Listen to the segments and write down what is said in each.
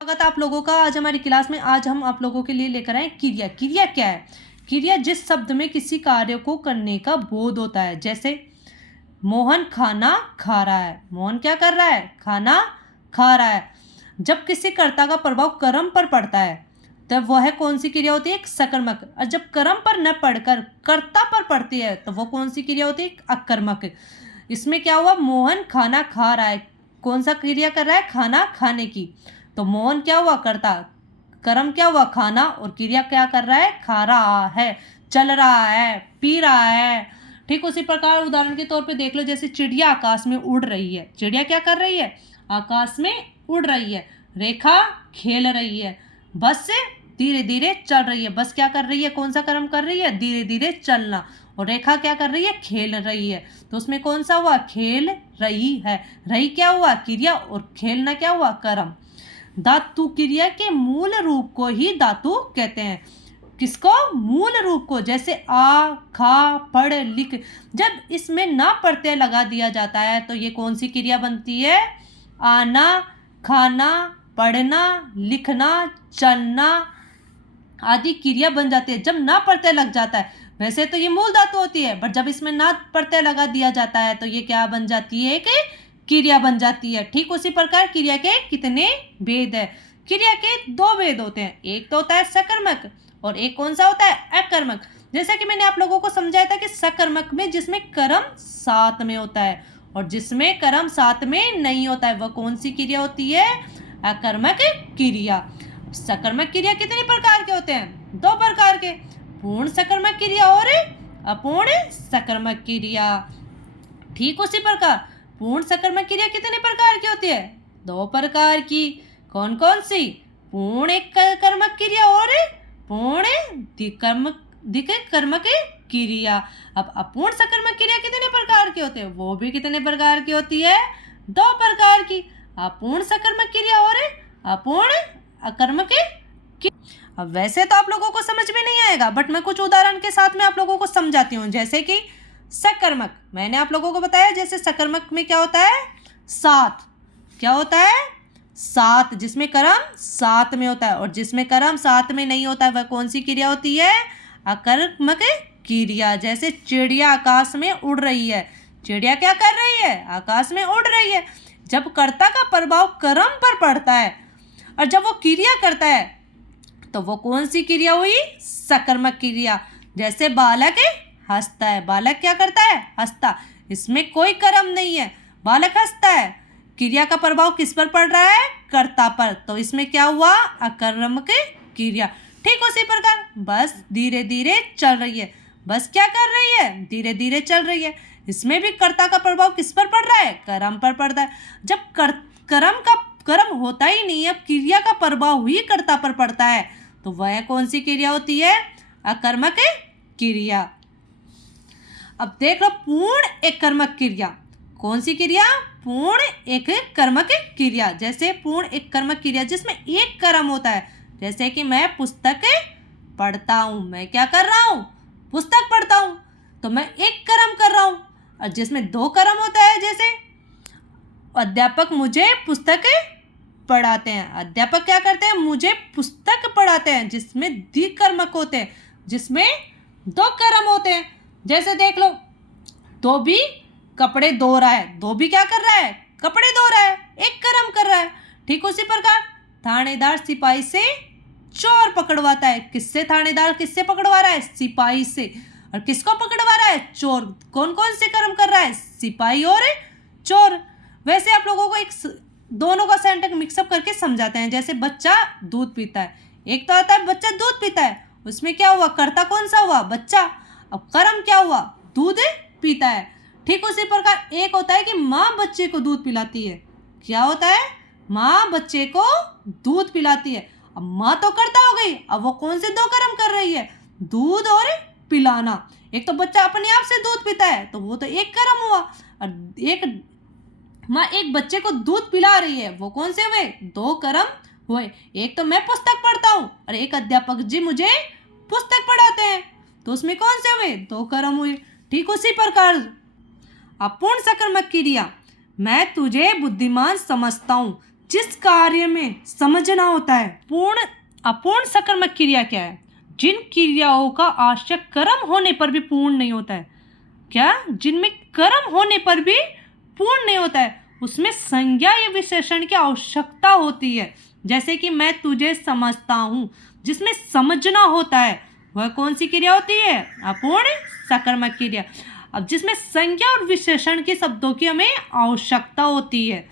स्वागत है आप लोगों का। आज हमारी क्लास में आज हम आप लोगों के लिए लेकर आए क्रिया। क्रिया क्या है? क्रिया जिस शब्द में किसी कार्य को करने का बोध होता है। जैसे मोहन खाना खा रहा है। मोहन क्या कर रहा है? खाना खा रहा है। जब किसी कर्ता का प्रभाव कर्म पर पड़ता है तब वह कौन सी क्रिया होती है? एक सकर्मक। और जब कर्म पर न पड़कर कर्ता पर पड़ती है तो वो कौन सी क्रिया होती है? एक अकर्मक। इसमें क्या हुआ? मोहन खाना खा रहा है। कौन सा क्रिया कर रहा है? खाना खाने की। तो मोहन क्या हुआ? कर्ता। कर्म क्या हुआ? खाना। और क्रिया क्या कर रहा है? खा रहा है, चल रहा है, पी रहा है। ठीक उसी प्रकार उदाहरण के तौर पे देख लो, जैसे चिड़िया आकाश में उड़ रही है। चिड़िया क्या कर रही है? आकाश में उड़ रही है। रेखा खेल रही है। बस धीरे धीरे चल रही है। बस क्या कर रही है? कौन सा कर्म कर रही है? धीरे धीरे चलना। और रेखा क्या कर रही है? खेल रही है। तो उसमें कौन सा हुआ? खेल रही है। रही क्या हुआ? क्रिया। और खेलना क्या हुआ? कर्म। धातु क्रिया के मूल रूप को ही धातु कहते हैं। किसको? मूल रूप को। जैसे आ, खा, पढ़, लिख। जब इसमें ना प्रत्यय लगा दिया जाता है तो ये कौन सी क्रिया बनती है? आना, खाना, पढ़ना, लिखना, चलना आदि क्रिया बन जाती है जब ना प्रत्यय लग जाता है। वैसे तो ये मूल धातु होती है, बट जब इसमें ना प्रत्यय लगा दिया जाता है तो ये क्या बन जाती है? कि क्रिया बन जाती है। ठीक उसी प्रकार क्रिया के कितने भेद है? क्रिया के दो भेद होते हैं। एक तो होता है सकर्मक और एक कौन सा होता है? अकर्मक। जैसा कि मैंने आप लोगों को समझाया था कि सकर्मक में जिसमें कर्म साथ में होता है और जिसमें कर्म साथ में नहीं होता है वह कौन सी क्रिया होती है? अकर्मक क्रिया। सकर्मक क्रिया कितने प्रकार के होते हैं? दो प्रकार के। पूर्ण सकर्मक क्रिया और अपूर्ण सकर्मक क्रिया। ठीक उसी प्रकार पूर्ण सकर्मक क्रिया कितने प्रकार की होती है? दो प्रकार की। कौन कौन सी? पूर्ण एक कर्मक क्रिया और पूर्ण द्विकर्मक क्रिया। अब अपूर्ण सकर्मक क्रिया कितने प्रकार की होती है? वो भी कितने प्रकार की होती है? दो प्रकार की। अपूर्ण सकर्मक क्रिया और अपूर्ण अकर्मक क्रिया। अब वैसे तो आप लोगों को समझ में नहीं आएगा, बट मैं कुछ उदाहरण के साथ में आप लोगों को समझाती हूँ। जैसे कि सकर्मक, मैंने आप लोगों को बताया जैसे सकर्मक में क्या होता है? साथ। क्या होता है? साथ। जिसमें कर्म साथ में होता है और जिसमें कर्म साथ में नहीं होता है वह कौन सी क्रिया होती है? अकर्मक क्रिया। जैसे चिड़िया आकाश में उड़ रही है। चिड़िया क्या कर रही है? आकाश में उड़ रही है। जब कर्ता का प्रभाव कर्म पर पड़ता है और जब वो क्रिया करता है तो वो कौन सी क्रिया हुई? सकर्मक क्रिया। जैसे बालक हंसता है। बालक क्या करता है? हंसता। इसमें कोई कर्म नहीं है, बालक हंसता है। क्रिया का प्रभाव किस पर पड़ रहा है? कर्ता पर। तो इसमें क्या हुआ? अकर्मक क्रिया। ठीक उसी प्रकार बस धीरे धीरे चल रही है। बस क्या कर रही है? धीरे धीरे चल रही है। इसमें भी कर्ता का प्रभाव किस पर पड़ रहा है? कर्म पर पड़ता है। जब कर्म होता ही नहीं है, अब क्रिया का प्रभाव ही कर्ता पर पड़ता है तो वह कौन सी क्रिया होती है? अकर्मक क्रिया। अब देख लो पूर्ण एक कर्मक क्रिया। कौन सी क्रिया? पूर्ण एक कर्मक क्रिया। जैसे पूर्ण एक कर्मक क्रिया जिसमें एक कर्म होता है। जैसे कि मैं पुस्तक पढ़ता हूँ। मैं क्या कर रहा हूँ? पुस्तक पढ़ता हूँ। तो मैं एक कर्म कर रहा हूँ। और जिसमें दो कर्म होता है, जैसे अध्यापक मुझे पुस्तक पढ़ाते हैं। अध्यापक क्या करते हैं? मुझे पुस्तक पढ़ाते हैं। जिसमें द्विकर्मक होते हैं, जिसमें दो कर्म होते हैं। जैसे देख लो, धोबी कपड़े धो रहा है। धोबी क्या कर रहा है? कपड़े धो रहा है, एक कर्म कर रहा है। ठीक उसी प्रकार थानेदार सिपाही से चोर पकड़वाता है। किससे? थानेदार किससे पकड़वा रहा है? सिपाही से। और किसको पकड़वा रहा है? चोर। कौन कौन से कर्म कर रहा है? सिपाही और चोर। वैसे आप लोगों को एक दोनों का सेंटेंस मिक्सअप करके समझाते हैं। जैसे बच्चा दूध पीता है। एक तो आता है बच्चा दूध पीता है, उसमें क्या हुआ? कर्ता कौन सा हुआ? बच्चा। अब कर्म क्या हुआ? दूध पीता है। ठीक उसी प्रकार एक होता है कि माँ बच्चे को दूध पिलाती है। क्या होता है? माँ बच्चे को दूध पिलाती है। अब माँ तो कर्ता हो गई, अब वो कौन से दो कर्म कर रही है? दूध और पिलाना। एक तो बच्चा अपने आप से दूध पीता है तो वो तो एक कर्म हुआ, और एक माँ एक बच्चे को दूध पिला रही है, वो कौन से हुए? दो कर्म हुए। एक तो मैं पुस्तक पढ़ता हूँ और एक अध्यापक जी मुझे पुस्तक पढ़ाते हैं, तो उसमें कौन से हुए? दो कर्म हुए। ठीक उसी प्रकार अपूर्ण सकर्मक क्रिया। मैं तुझे बुद्धिमान समझता हूँ। जिस कार्य में समझना होता है। पूर्ण अपूर्ण सकर्मक क्रिया क्या है? जिन क्रियाओं का आवश्यक कर्म होने पर भी पूर्ण नहीं होता है। क्या? जिनमें कर्म होने पर भी पूर्ण नहीं होता है, उसमें संज्ञा या विशेषण की आवश्यकता होती है। जैसे कि मैं तुझे समझता हूँ, जिसमें समझना होता है, वह कौन सी क्रिया होती है? अपूर्ण सकर्मक क्रिया। अब जिसमें संज्ञा और विशेषण के शब्दों की हमें आवश्यकता होती है,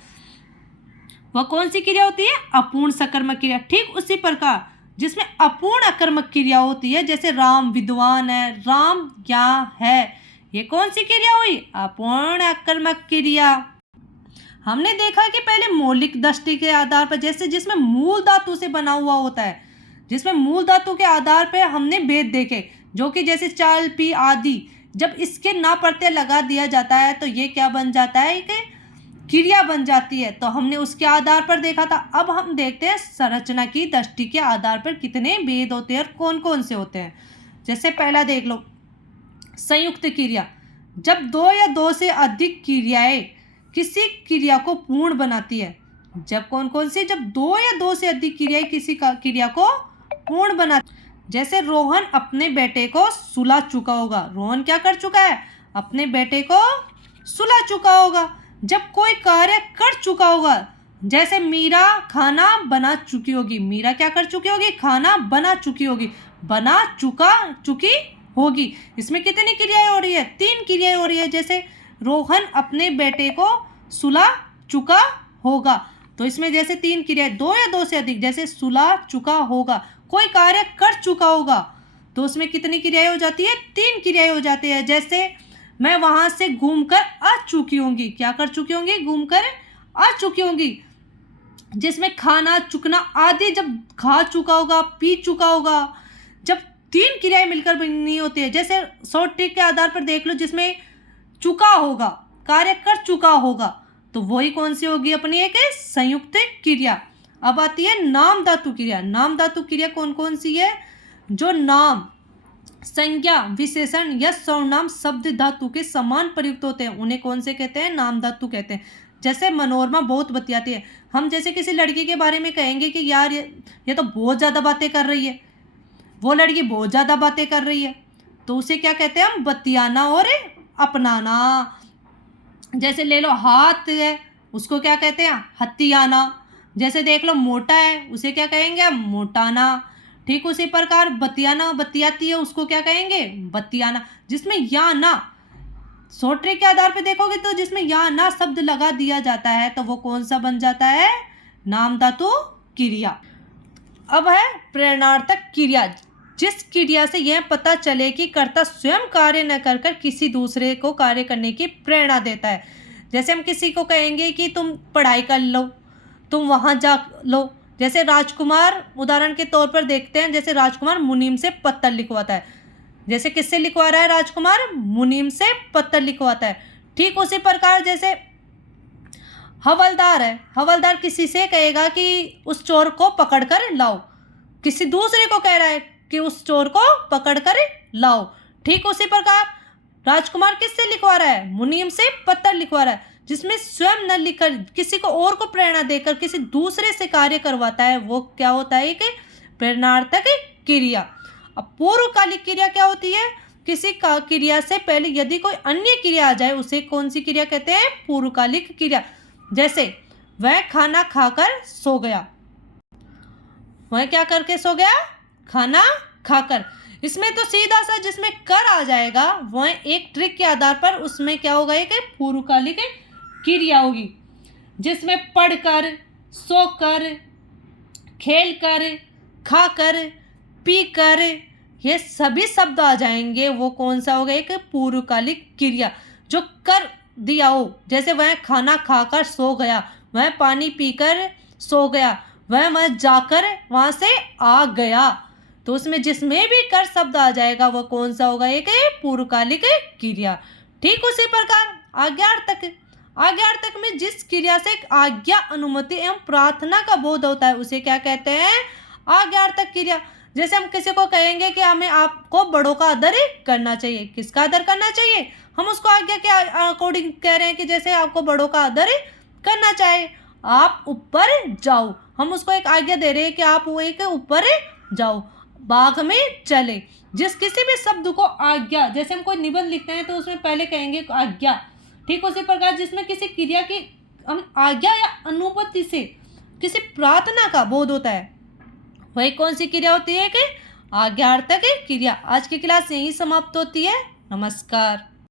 वह कौन सी क्रिया होती है? अपूर्ण सकर्मक क्रिया। ठीक उसी प्रकार जिसमें अपूर्ण अकर्मक क्रिया होती है, जैसे राम विद्वान है, राम यहाँ है, ये कौन सी क्रिया हुई? अपूर्ण अकर्मक क्रिया। हमने देखा कि पहले मौलिक दृष्टि के आधार पर, जैसे जिसमें मूल धातु से बना हुआ होता है, जिसमें मूल धातु के आधार पर हमने भेद देखे, जो कि जैसे चाल पी आदि, जब इसके ना प्रत्यय लगा दिया जाता है तो ये क्या बन जाता है कि क्रिया बन जाती है। तो हमने उसके आधार पर देखा था। अब हम देखते हैं संरचना की दृष्टि के आधार पर कितने भेद होते हैं और कौन कौन से होते हैं। जैसे पहला देख लो, संयुक्त क्रिया। जब दो या दो से अधिक क्रियाएं किसी क्रिया को पूर्ण बनाती है। जब कौन कौन सी? जब दो या दो से अधिक क्रियाएं किसी क्रिया को पूर्ण बनाती। जैसे रोहन अपने बेटे को सुला चुका होगा। रोहन क्या कर चुका है? अपने बेटे को सुला चुका होगा। जब कोई कार्य कर चुका होगा, जैसे मीरा खाना बना चुकी होगी। मीरा क्या कर चुकी होगी? खाना बना चुकी होगी। बना चुकी होगी। इसमें कितनी क्रियाएं हो रही है? 3 क्रियाएं हो रही है। जैसे रोहन अपने बेटे को सुला चुका होगा, तो इसमें जैसे 3 क्रियाएं, दो या दो से अधिक, जैसे सुला चुका होगा। कोई कार्य कर चुका होगा, तो उसमें कितनी क्रियाएं हो जाती है? 3 क्रियाएं हो जाती है। जैसे मैं वहां से घूमकर आ चुकी होंगी। क्या कर चुकी होंगी? घूमकर आ चुकी होंगी। जिसमें खाना, चुकना आदि जब खा चुका होगा, पी चुका होगा, जब 3 क्रियाएं मिलकर बननी होती है। जैसे शॉर्ट ट्रिक के आधार पर देख लो, जिसमें चुका होगा, कार्य कर चुका होगा, तो वही कौन सी होगी? अपनी एक संयुक्त क्रिया। अब आती है नाम धातु क्रिया। नाम धातु क्रिया कौन कौन सी है? जो नाम, संज्ञा, विशेषण या सर्वनाम शब्द धातु के समान प्रयुक्त होते हैं, उन्हें कौन से कहते हैं? नाम धातु कहते हैं। जैसे मनोरमा बहुत बतियाती है। हम जैसे किसी लड़की के बारे में कहेंगे कि यार ये तो बहुत ज़्यादा बातें कर रही है, वो लड़की बहुत ज़्यादा बातें कर रही है, तो उसे क्या कहते हैं हम? बतियाना और अपनाना। जैसे ले लो हाथ है, उसको क्या कहते हैं? हथियाना। जैसे देख लो मोटा है, उसे क्या कहेंगे हम? मोटाना। ठीक उसी प्रकार बतियाना, बतियाती है, उसको क्या कहेंगे? बतियाना। जिसमें या ना, शॉर्ट ट्रिक के आधार पे देखोगे तो जिसमें या ना शब्द लगा दिया जाता है, तो वो कौन सा बन जाता है? नाम धातु क्रिया। अब है प्रेरणार्थक क्रिया। जिस क्रिया से यह पता चले कि कर्ता स्वयं कार्य न कर किसी दूसरे को कार्य करने की प्रेरणा देता है। जैसे हम किसी को कहेंगे कि तुम पढ़ाई कर लो, तुम वहाँ जा लो। जैसे राजकुमार, उदाहरण के तौर पर देखते हैं, जैसे राजकुमार मुनीम से पत्र लिखवाता है। जैसे किससे लिखवा रहा है राजकुमार? मुनीम से पत्र लिखवाता है। ठीक उसी प्रकार जैसे हवलदार है, हवलदार किसी से कहेगा कि उस चोर को पकड़ कर लाओ, किसी दूसरे को कह रहा है कि उस चोर को पकड़ कर लाओ। ठीक उसी प्रकार राजकुमार किससे लिखवा रहा है? मुनीम से पत्र लिखवा रहा है। जिसमें स्वयं न लिखकर किसी को और को प्रेरणा देकर किसी दूसरे से कार्य करवाता है, वो क्या होता है कि प्रेरणार्थक क्रिया। अब पूर्वकालिक क्रिया क्या होती है? किसी का क्रिया से पहले यदि कोई अन्य क्रिया आ जाए, उसे कौन सी क्रिया कहते हैं? पूर्वकालिक क्रिया। जैसे वह खाना खाकर सो गया। वह क्या करके सो गया? खाना खाकर। इसमें तो सीधा सा जिसमें कर आ जाएगा, वह एक ट्रिक के आधार पर उसमें क्या होगा? एक पूर्वकालिक क्रिया होगी। जिसमें पढ़कर, सोकर, खेलकर, खाकर, पीकर, ये सभी शब्द आ जाएंगे। वो कौन सा होगा? एक पूर्वकालिक क्रिया जो कर दिया हो। जैसे वह खाना खाकर सो गया, वह पानी पीकर सो गया, वह जाकर वहां से आ गया। तो उसमें जिसमें भी कर शब्द आ जाएगा, वो कौन सा होगा? एक पूर्वकालिक क्रिया। ठीक उसी प्रकार आज्ञार्थक। आज्ञार्थक में जिस क्रिया से आज्ञा, अनुमति एवं प्रार्थना का बोध होता है, उसे क्या कहते हैं? आज्ञार्थक क्रिया। जैसे हम किसी को कहेंगे कि हमें आपको बड़ों का आदर करना चाहिए। किसका आदर करना चाहिए? हम उसको आज्ञा के अकॉर्डिंग कह रहे हैं कि जैसे आपको बड़ों का आदर करना चाहिए। आप ऊपर जाओ, हम उसको एक आज्ञा दे रहे हैं कि आप वो एक ऊपर जाओ, बाग में चले। जिस किसी भी शब्द को आज्ञा, जैसे हम कोई निबंध लिखते हैं तो उसमें पहले कहेंगे आज्ञा, ठीक उसी प्रकार जिसमें किसी क्रिया की हम आज्ञा या अनुमति से किसी प्रार्थना का बोध होता है, वही कौन सी क्रिया होती है कि आज्ञार्थक क्रिया। आज की क्लास यहीं समाप्त होती है। नमस्कार।